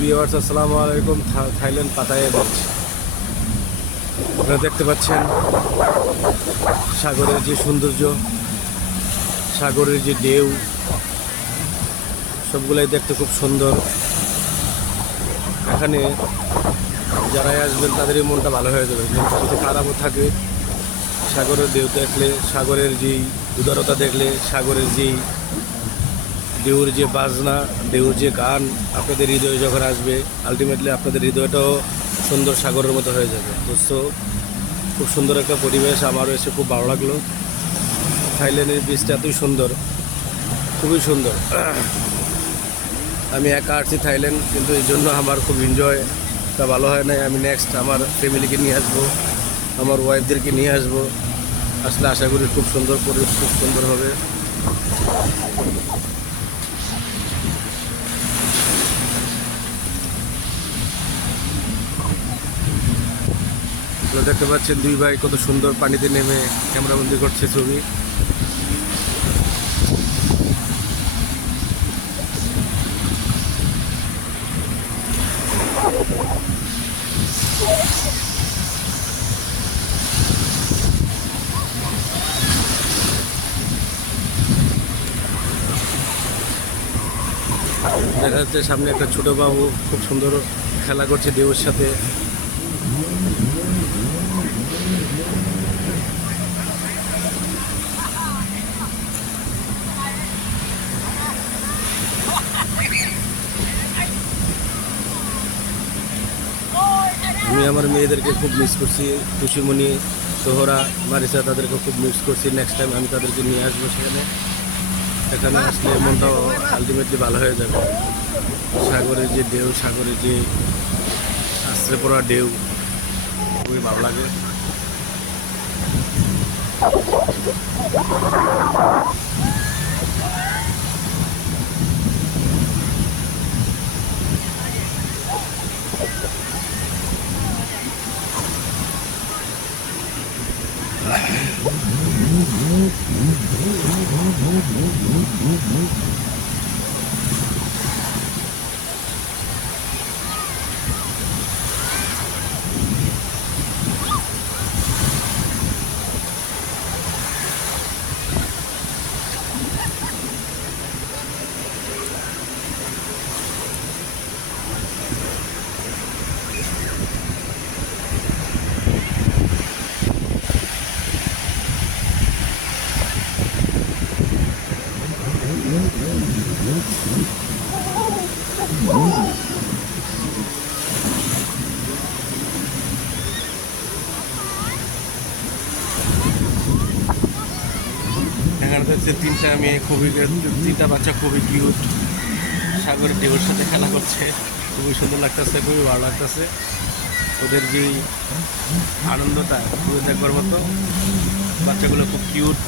Viewers, আসসালামু আলাইকুম। Thailand Pattaya beach. আপনারা দেখতে পাচ্ছেন সাগরের যে সৌন্দর্য, সাগরের যে ঢেউ, সবগুলাই দেখতে খুব সুন্দর। এখানে যারাই আসবেন তাদেরই মনটা ভালো হয়ে যাবে। কিন্তু যদি খারাপও থাকে, সাগরের ঢেউ দেখলে, সাগরের যেই উদারতা দেখলে, সাগরের যেই ঢেউর যে বাজনা, ঢেউর যে গান আপনাদের হৃদয়ে যখন আসবে, আলটিমেটলি আপনাদের হৃদয়টাও সুন্দর সাগরের মতো হয়ে যাবে। দোস্ত, খুব সুন্দর একটা পরিবেশ, আমারও এসে খুব ভালো লাগলো। থাইল্যান্ডের বীচটা এতই সুন্দর, খুবই সুন্দর। আমি একা আসছি থাইল্যান্ড, কিন্তু এই জন্য আমার খুব এনজয়টা ভালো হয় নাই। আমি নেক্সট আমার ফ্যামিলিকে নিয়ে আসবো, আমার ওয়াইফদেরকে নিয়ে আসবো। আসলে আশা করি খুব সুন্দর পরিবেশ, খুব সুন্দর হবে। তো দেখতে পাচ্ছেন দুই ভাই কত সুন্দর পানিতে নেমে ক্যামেরাবন্দি করছে ছবি। দেখা যাচ্ছে সামনে একটা ছোট বাবু খুব সুন্দর খেলা করছে ঢেউয়ের সাথে। আমি আমার মেয়েদেরকে খুব মিস করছি, খুশিমণি, তোহরা, মারিসা, তাদেরকে খুব মিস করছি। নেক্সট টাইম আমি তাদেরকে নিয়ে আসবো সেখানে। এখানে আসলে মনটাও আলটিমেটলি ভালো হয়ে যাবে। সাগরের যে ঢেউ, সাগরের যে আশ্রে পড়া ঢেউ, খুবই ভালো লাগে। এখানে হচ্ছে তিনটা বাচ্চা খুবই কিউট, সাগরের ঢেউর সাথে খেলা করছে। খুবই সুন্দর লাগতেছে, খুবই ভালো লাগতেছে। ওদের যে আনন্দটা খুবই দেখবার মতো। বাচ্চাগুলো খুব কিউট।